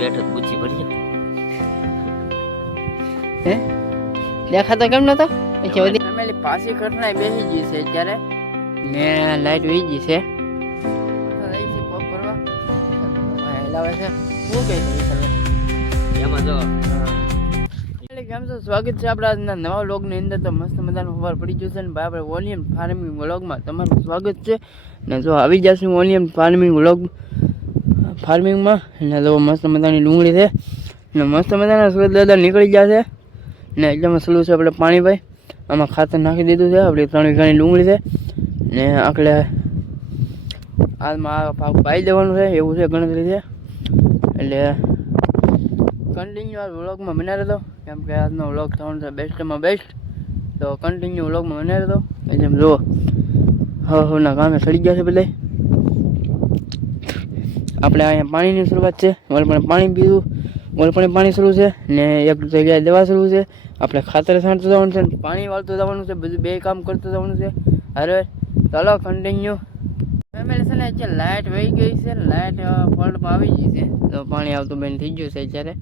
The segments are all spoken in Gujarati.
બેઠો પૂછી ભરી હે દેખાતો કેમ નતો ફેમિલી પાછી ઘટના બેસી ગઈ છે અત્યારે ને લાઈટ વહી ગઈ છે પગ ભરવા હેલાવે છે શું કહે છે એમાં જો કેમ છો સ્વાગત છે આપણા આજના નવા વ્લોગની અંદર તો મસ્ત મજાનું ખબર પડી ગયું છે ને ભાઈ આપણે ઓનિયન ફાર્મિંગ વ્લોગમાં તમારું સ્વાગત છે ને જો આવી જશે ઓનિયન ફાર્મિંગમાં ને જો મસ્ત મજાની ડુંગળી છે ને મસ્ત મજાના સુરત દાદા નીકળી ગયા છે ને એકદમ સલું છે આપણે પાણી ભાઈ આમાં ખાતર નાખી દીધું છે આપણી 3 વીઘાની ડુંગળી છે ને આખલે હાલમાં આ ભાગ પાઈ દેવાનું છે એવું છે ગણતરી છે એટલે કન્ટિન્યુ આ વ્લોગમાં બના રહેતો કેમ કે આજનો વ્લોગ થવાનો છે બેસ્ટમાં બેસ્ટ તો કન્ટિન્યુ વ્લોગમાં બના રહેતો એટલે એમ જુઓ હવના કામે સડી ગયા છે બધા આપણે અહીંયા પાણીની શરૂઆત છે વલપણે પાણી પીવું વલપણે પાણી શરૂ છે ને એક જગ્યાએ દવા શરૂ છે આપણે ખાતર છાંટતું જવાનું છે પાણી વાળતું જવાનું છે બધું બે કામ કરતું જવાનું છે અરે ચાલો કન્ટિન્યુ ફેમિલી છે ને અત્યારે લાઇટ વહી ગઈ છે લાઇટ ફોલ્ટમાં આવી ગઈ છે તો પાણી આવતું બંધ થઈ ગયું છે અત્યારે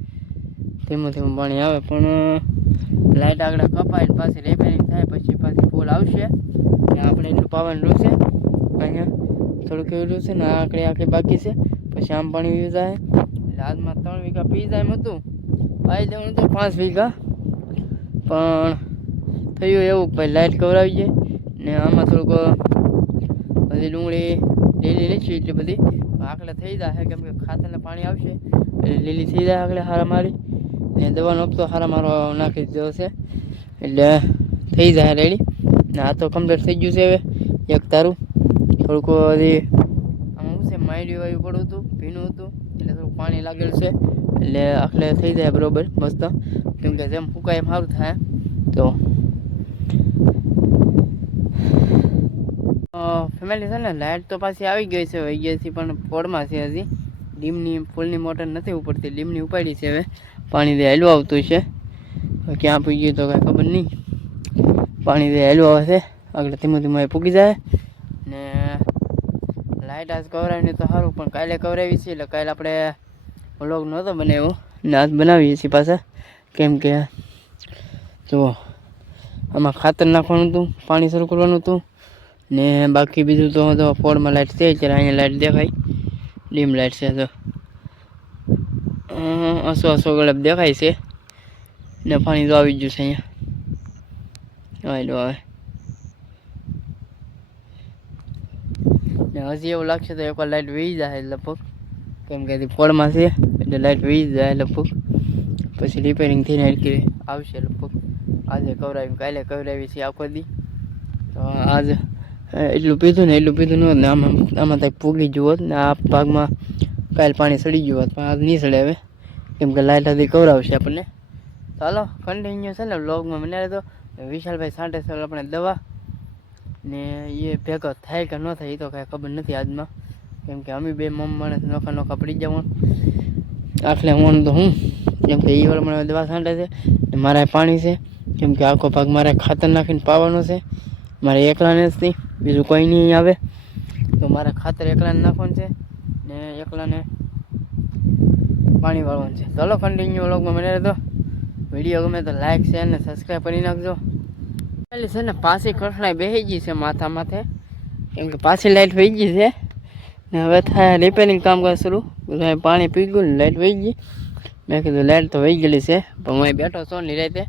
ધીમું ધીમું પાણી આવે પણ લાઇટ આગળ કપાય પાછી રિપેરિંગ થાય પછી પાછી ફૂલ આવશે ને આપણે એટલું પાવાનું રહેશે અહીંયા થોડુંક એવું રહેશે ને આખી બાકી છે પછી આમ પાણી પી જાય એટલે આજમાં 3 વીઘા પી જાય એમ હતું પાઈ દેવાનું તો 5 વીઘા પણ થયું એવું પછી લાઇટ કવરાવી જાય ને આમાં થોડુંક બધી ડુંગળી લીલી નથી એટલી બધી આખલે થઈ જાય કેમ કે ખાતરને પાણી આવશે એટલે લીલી થઈ જાય આખલે હારા મારી ને દવાનો હપ્તો હારા મારો નાખી દીધો છે એટલે થઈ જાય રેડી ને આ તો કમ્પ્લીટ થઈ ગયું છે હવે એક તારું થોડુંક હજી આમાં શું છે માયડી વાયું પડ્યું હતું ભીનું હતું એટલે થોડુંક પાણી લાગેલું છે એટલે આખલે થઈ જાય બરાબર મસ્ત કેમ કે જેમ ફૂકાય એમ સારું થાય તો ફેમિલી છે ને લાઇટ તો પાછી આવી ગઈ છે વહી ગઈ છે પણ પોળમાં છે હજી ડીમની ફૂલની મોટર નથી ઉપડતી ડીમની ઉપાડી છે હવે પાણી દે હેલું આવતું છે ક્યાં પૂગી ગયું તો કાંઈ ખબર નહીં પાણી દે હેલું આવે છે આગળ ધીમું ધીમું એ પૂગી જાય ને લાઇટ આજ કવરાવીને તો સારું પણ કાલે કવરાવી છે એટલે કાલે આપણે વ્લોગ નહોતો બનાવ્યો ને આજ બનાવીએ છીએ પાછા કેમ કે જુઓ આમાં ખાતર નાખવાનું હતું પાણી શરૂ કરવાનું હતું ને બાકી બીજું તો ફોર્ડમાં લાઇટ છે અત્યારે અહીંયા લાઇટ દેખાય ડીમ લાઇટ છે તો અસો ગળપ દેખાય છે ને પાણી તો આવી ગયું છે અહીંયા ને હજી એવું લાગશે તો એકવાર લાઇટ વહી જાય લગભગ કેમ કે ફોર્ડમાં છે એટલે લાઇટ વહી જાય લગભગ પછી રિપેરિંગ થઈને આવશે લગભગ આજે કવરાવી કાલે કવરાવી છે આખો દી તો આજ એટલું પીધું ને ન હોત ને આમાં કંઈક પૂગી ગયું હોત ને આ ભાગમાં કાલે પાણી સડી ગયું હોત પણ આજ નહીં સડે હવે કેમ કે લાઇટ હજી કવરાવશે આપણને ચાલો કન્ટિન્યુ છે ને વ્લોગમાં મને તો વિશાલભાઈ છાંટે છે આપણે દવા ને એ ભેગો થાય કે ન થાય એ તો કાંઈ ખબર નથી આજમાં કેમ કે અમે બે માણસ નોખા પડી જવાનું આટલે હું તો હું કેમ કે એ વાળા મને દવા છાંટે છે ને મારે પાણી છે કેમ કે આખો ભાગ મારે ખાતર નાખીને પાવાનો છે મારે એકલાને જ નહીં બીજું કોઈ નહીં આવે તો મારે ખાતર એકલાને નાખવાનું છે ને એકલાને પાણી વાળવાનું છે ચાલો કન્ટિન્યુ વ્લોગમાં મને તો વિડીયો ગમે તો લાઈક શેર ને સબસ્ક્રાઈબ કરી નાખજો પહેલી છે ને પાછી કઠણાઈ બેસી ગઈ છે માથે કેમ કે પાછી લાઇટ વહી ગઈ છે ને હવે થાય રિપેરિંગ કામ કરે શરૂ પાણી પી ગયું ને લાઇટ વહી ગઈ મેં કીધું લાઇટ તો વહી ગયેલી છે પણ હું બેઠો છો નિરાતે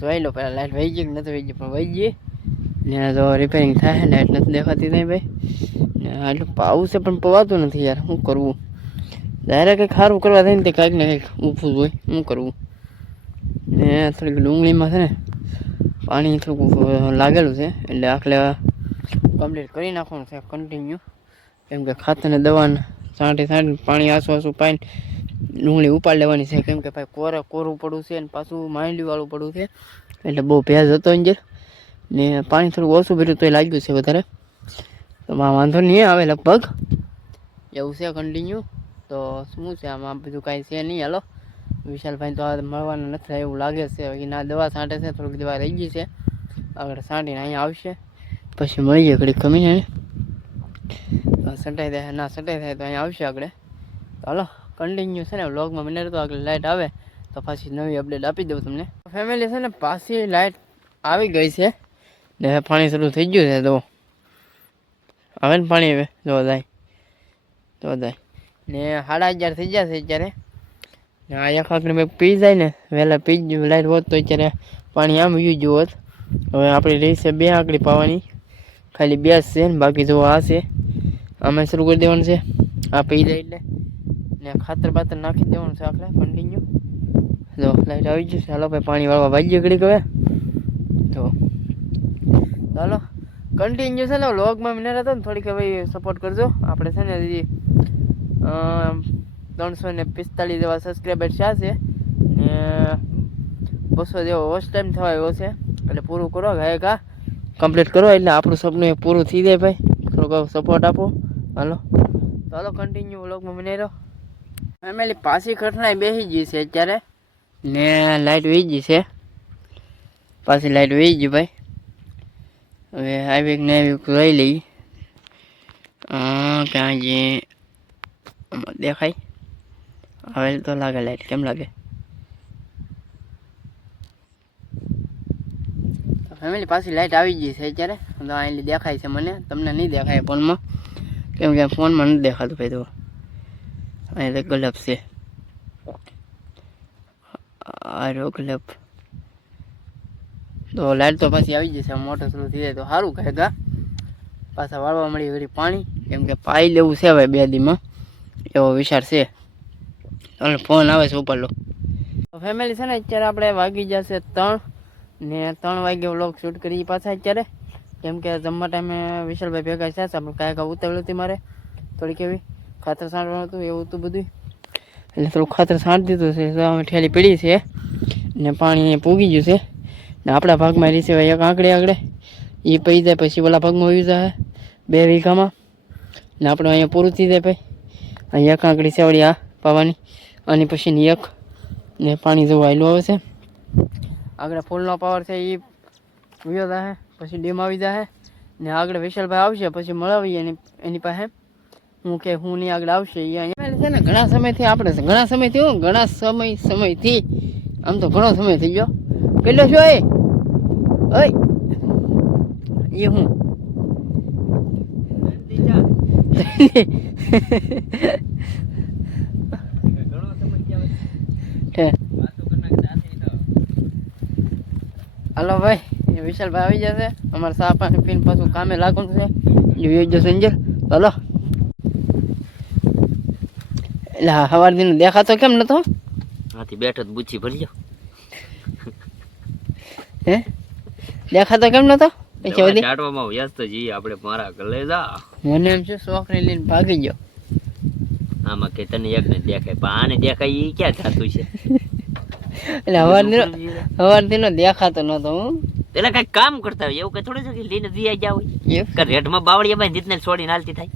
જોઈ લો પહેલાં લાઇટ વહી ગઈ કે નથી વહી ગઈ પણ વહી ગઈ ને તો રિપેરિંગ થાય લાઇટ નથી દેખાતી નહીં ભાઈ ને આટલું પાવું છે પણ પવાતું નથી યાર શું કરવું જ્યારે કંઈક સારું કરવા થાય ને તે કાંઈક ને કંઈક ઊભું હોય શું કરવું ને થોડીક ડુંગળીમાં છે ને પાણી થોડુંક લાગેલું છે એટલે આખલે કમ્પ્લીટ કરી નાખવાનું છે કન્ટિન્યુ કેમ કે ખાતરને દવાને છાંટી પાણી આસું પાઈને ડુંગળી ઉપાડ લેવાની છે કેમ કે ભાઈ કોરું પડવું છે અને પાછું માંડવીવાળું પડવું છે એટલે બહુ ભેજ હતો અંદર ને પાણી થોડુંક ઓછું ભર્યું તો એ લાગ્યું છે વધારે તો વાંધો નહીં આવે લગભગ એવું છે કન્ટિન્યુ તો શું છે આમાં બધું કાંઈ છે નહીં હાલો વિશાલભાઈ તો આ મળવાના નથી થાય એવું લાગે છે એના દવા છાંટે છે થોડીક દવા રહી ગઈ છે આગળ છાંટીને અહીંયા આવશે પછી મળીએ ઘડીક કમીને સટાઈ થાય ના સટાઈ થાય તો અહીંયા આવશે આગળ ચાલો કન્ટિન્યુ છે ને વ્લોગમાં મને તો આગળ લાઇટ આવે તો પાછી નવી અપડેટ આપી દઉં તમને. ફેમિલી છે ને પાછી લાઇટ આવી ગઈ છે ને પાણી શરૂ થઈ ગયું છે. તો આવે ને પાણી હવે જો જાય ને 11:30 થઈ જશે અત્યારે. ને આ એક આંકડી મેં પી જાય ને વહેલા પી જ લાઇટ હોત તો અત્યારે પાણી આમ યુ જ હોત. હવે આપણી રહી છે 2 આંકડી પાવાની, ખાલી 2 જ છે ને બાકી જો આ છે આમાં શરૂ કરી દેવાનું છે. આ પી જાય એટલે ને ખાતર બાતર નાખી દેવાનું છે આપણે કન્ટિન્યુ. જો લાઇટ આવી જશે. ચાલો ભાઈ પાણી વાળવા વાગ્ય ઘડીક હવે. તો ચાલો કન્ટિન્યુ છે ને વ્લોગમાં મને રહેતો ને થોડીક ભાઈ સપોર્ટ કરજો. આપણે છે ને હજી 345 જેવા સબસ્ક્રાઈબર છે ને 200 જેવો વોચ ટાઈમ થવા આવ્યો છે. એટલે પૂરું કરો ગાયકા કમ્પ્લીટ કરો એટલે આપણું સપનું એ પૂરું થઈ જાય ભાઈ. થોડોક સપોર્ટ આપો. હાલો ચાલો કન્ટિન્યુ વ્લોગમાં મને રહો. ફેમિલી પાછી કઠણાઈ બેસી ગઈ છે અત્યારે ને લાઇટ વહી ગઈ છે. પાછી લાઇટ વહી ગઈ ભાઈ. હવે આવી ને આવી લઈ લઈ. ક્યાં જે દેખાય હવે તો લાગે લાઇટ. કેમ લાગે ફેમિલી? પાછી લાઇટ આવી ગઈ છે અત્યારે. તો અહીં દેખાય છે મને, તમને નહીં દેખાય ફોનમાં, કેમ કે ફોનમાં નથી દેખાતું ભાઈ. તો અહીં ગલપ છે આરો ગલપ. તો લાઇટ તો પાછી આવી જશે. મોટર શરૂ થઈ જાય તો સારું કહે ગા. પાછા વાળવા મળી વળી પાણી, કેમ કે પાઈ લેવું છે ભાઈ 2 દીમાં એવો વિચાર છે. ચાલો ફોન આવે છે ઉપર લો. ફેમિલી છે ને અત્યારે આપણે વાગી જશે 3 ને 3 વાગે વ્લોગ શૂટ કરી પાછા અત્યારે. કેમ કે જમવા ટાઈમે વિશાલભાઈ ભેગા છે. આપણે કાંઈ ઉતાવળ હતી મારે થોડીક એવી ખાતર છાંટવાનું હતું એવું હતું બધું, એટલે થોડું ખાતર છાંટી દીધું છે. અમે ઠેલી પડી છે ને પાણી પૂગી ગયું છે. ને આપણા ભાગમાં રહી છે એક આંકડે આગળ એ પડી જાય પછી ઓલા ભાગમાં આવી જાય 2 વીઘામાં. ને આપણે અહીંયા પૂરું થઈ જાય ભાઈ. અહીં એક આંકડી છે વળી આ પાવાની, અને પછીની એક ને પાણી જેવું આવેલું આવે છે. આગળ ફૂલનો પાવર છે એ વયો જાય પછી ડીમ આવી જાય ને આગળ વિશાલભાઈ આવશે પછી મળાવીએ એની પાસે હું કે હું નહીં આગળ આવશે. એ અહીંયા છે ને ઘણા સમયથી આપણે ઘણા સમયથી આમ તો ઘણો સમય થઈ ગયો. કેટલો છો એ હું હાલો ભાઈ વિશાલભાઈ આવી જશે. અમારે સા પાણી પીને પાછું કામે લાગવાનું છે. જોઈ જશે અંજર. ચાલો એટલે સવાર દિન દેખાતો કેમ નતો? હાથી બેઠો બુચ્છી ભરી જાવ. હે દેખાતો કેમ નતો? પછી બધી ચાટવામાં વ્યસ્ત જી આપણે મારા ગલે જા. મને એમ છે છોકરી લઈને ભાગી ગયો. આમાં કે તને એક ને દેખાય પણ આને દેખાય એ ક્યાં થતું છે? એટલે હવાર દિનો દેખાતો નતો. હું એટલે કઈ કામ કરતા હોય એવું કઈ થોડું છે કે લઈને દિયા ગયા હોય કે રેટમાં બાવળિયા બાઈ જીતને છોડીને હાલતી થાય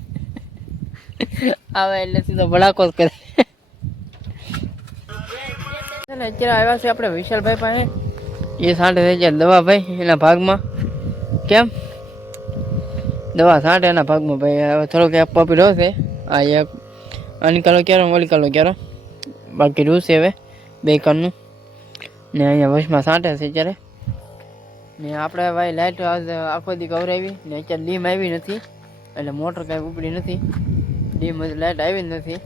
આવે એટલે સીધો ભડાકો જ કરે. અત્યારે આવ્યા છે આપણે વિશાલભાઈ પાસે. એ છાંટે થઈ જાય દવા ભાઈ એના ભાગમાં. કેમ દવા છાંટે એના ભાગમાં ભાઈ. હવે થોડોક એક પપી રહ્યો છે. આ એક અનિકાલો ક્યારો વલિકાલો ક્યારો બાકી રહ્યું છે હવે 2 કાનનું. ને અહીંયા વચમાં છાંટે છે અત્યારે. ને આપણે ભાઈ લાઇટ આખો દી કવરાવી ને અત્યારે ડીમ આવી નથી એટલે મોટર કાંઈ ઉપડી નથી. ડીમ લાઇટ આવી જ નથી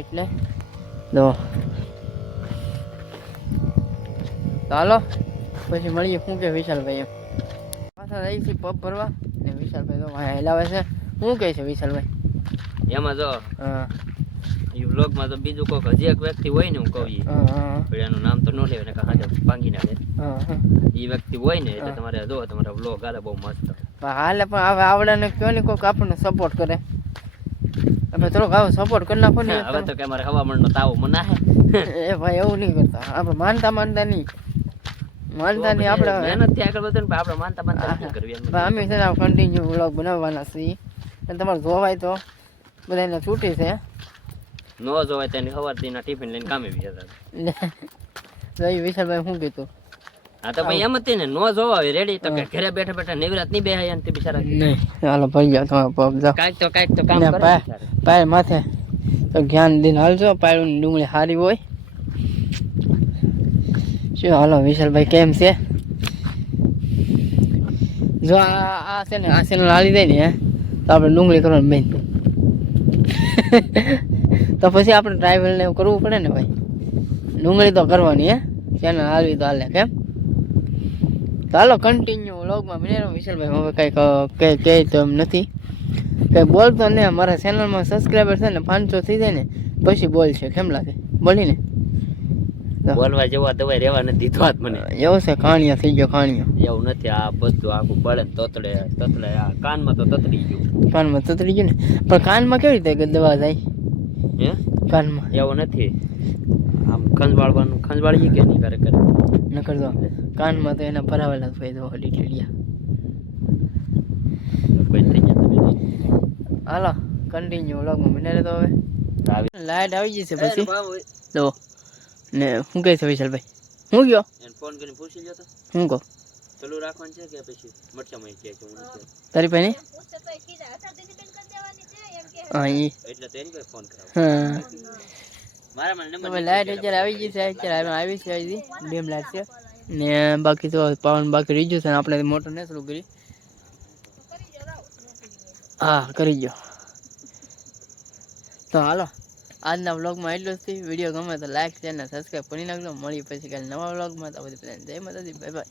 એટલે તો ચાલો પછી મળીએ. શું કે વિશાલભાઈ એમ પાછા જઈ છે પપ ભરવા ને વિશાલભાઈ તો ભાઈ હેલાવે છે. શું કહે છે વિશાલભાઈ? એમાં જો હા એ વ્લોગમાં તો બીજું કોઈક હજી એક વ્યક્તિ હોય ને હું કહું પણ એનું નામ તો ન લેવે ને કાંઈ ભાંગી નાખે. એ વ્યક્તિ હોય ને એટલે તમારે જો તમારા વ્લોગ હાલે બહુ મસ્ત હાલે. પણ હવે આવડે ને કયો ને કોઈક આપણને સપોર્ટ કરે. આપણે થોડોક આવો સપોર્ટ કરી નાખો ને. હવે તો કે અમારે હવામાનનો તાવો મના હે એ ભાઈ એવું નહીં કરતા. આપણે માનતા નહીં આપણે મહેનત થી આગળ વધે ને આપણે માનતા નથી કરવી. અમે છે ને કન્ટિન્યુ વ્લોગ બનાવવાના છીએ એટલે તમારે જોવાય તો બધાને છૂટી છે. નો જોવાય તેની સવારથી ના ટિફિન લઈને કામે બી જતા. વિશાલભાઈ શું કીધું? હા તો ભાઈ એમ જ ને નો જોવા રેડી તો કે ઘરે બેઠા બેઠા નિવરાત નહીં બેહાય ને બિચારા નહીં. હાલો ભાઈ જાઓ તમારે પગ જાઓ. કાંઈક તો કામ કરે પાય માથે તો ધ્યાન દઈને હાલજો. પાયડું ડુંગળી સારી હોય. શું હાલો વિશાલભાઈ કેમ છે? જો આ છે ને આ ચેનલ હાલી જાય ને તો આપણે ડુંગળી કરવાનું બેન. તો પછી આપણે ટ્રાવેલ ને એવું કરવું પડે ને ભાઈ. ડુંગળી તો કરવાની ચેનલ હાલવી તો હાલે કેમ. તો હાલો કન્ટિન્યુ વ્લોગમાં બને રહો. વિશાલભાઈ હવે કંઈક કહે તો એમ નથી, કંઈ બોલતો ને. મારા ચેનલમાં સબસ્ક્રાઈબર છે ને 500 થઈ જાય ને પછી બોલ છે. કેમ લાગે બોલીને? બોલવા જેવા દવાઈ રહેવા નથી દીધો આજ મને. એવું છે? કાણિયા થઈ ગયો કાણિયો. એવું નથી. આ બધું આખું બળે તતડે આ કાનમાં તો તતડી ગયું. કાનમાં તતડી ગયું ને, પણ કાનમાં કેવી રીતે દવા જાય? હે કાનમાં એવું નથી. આમ ખંજવાળીએ કે નહીં કરે ન કરતો. કાનમાં તો એના ભરાવેલા જ હોય દવા ડીટેલિયા. થઈ ગયા તમે. હાલો કન્ટિન્યુ વ્લોગમાં બને રહેતો. હવે લાઈટ આવી જશે પછી તો ને શું કહે છે વિશાલભાઈ? હું ગયો ફોન કરીને પૂછી લ્યો તો હું કહું ચાલુ રાખવાનું છે કે પછી મરચામાં કે છે? તારી પાસે હા એટલે તેની કોઈ ફોન કરાવો. હા મારા મને નંબર હવે લાઈટ અત્યારે આવી ગઈ છે. અત્યારે આવી છે હજી ડીમ લાઈટ છે ને બાકી તો પાવન બાકી રહી ગયું છે. આપણે મોટર ને શરૂ કરી. હા કરી ગયો. તો હાલો આજના વ્લોગમાં એટલું જ. વિડીયો ગમે તો લાઈક શેર ને સબસ્ક્રાઈબ કરી નાખજો. મળી પછી કાલે નવા વ્લોગમાં. તો બધી જય માતાજી, બાય બાય.